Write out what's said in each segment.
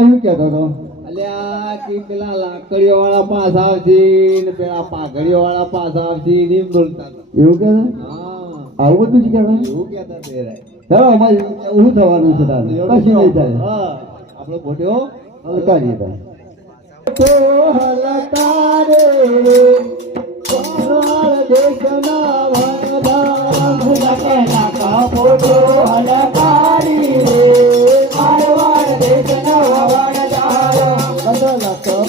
શું કહેતો હતો? અલ્યા કે પેલા લાકડીઓ વાળા પાસ આવશે ને પેલા પાઘડીઓ વાળા પાસ આવશે એમ બોલતા એવું કે હા આવું બધું જ કહેતા એવું કહેતા તે ચાલો અમારે એવું થવાનું છે તારે કશું નહીં થાય હા આપણો ફોટો હલકારીએ તો હલકારે દેશના વરદાન ફોટો હલકારી રે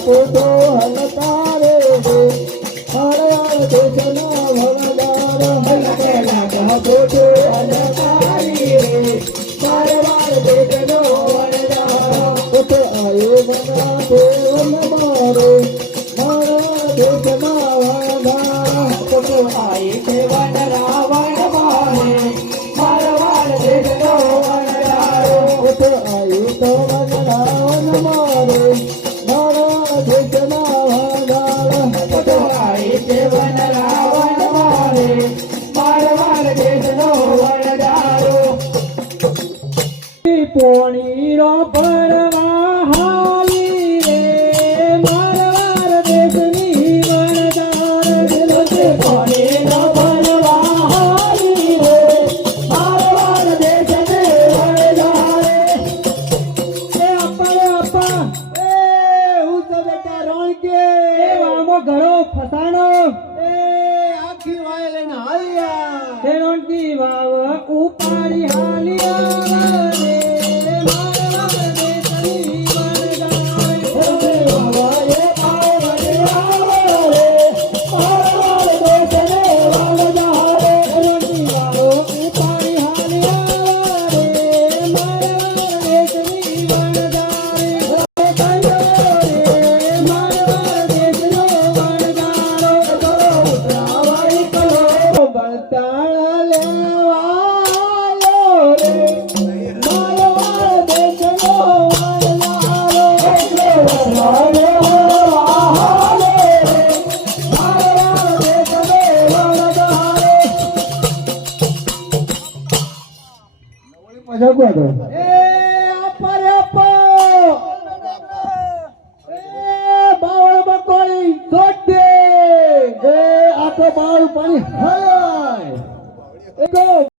ફોટો હલકારે રે હરયાળ દેશના વરદાન ફોટો હલકારી રે હરયાળ દેશનો વરદાન ફોટો આયો બના દેવન મારે મારા દેશના વરદાન ફોટો આય દેવન રાવણ મારે મારા દેશનો વરદાન ફોટો આયો તો રાવણ મારે પોણી રો પરવા હાલી રે મારવાર દેશની વરદાર પોણી રો પરવા હાલી રે મારવાર દેશને વરદાર એ આપા એ હું તો બેટા રોણ કે વામો ઘણો ફસાણો એ આખી વાય લઈને હાલ્યા એ રોણકી વાવ ઉપાડી હાલ્યા પાણી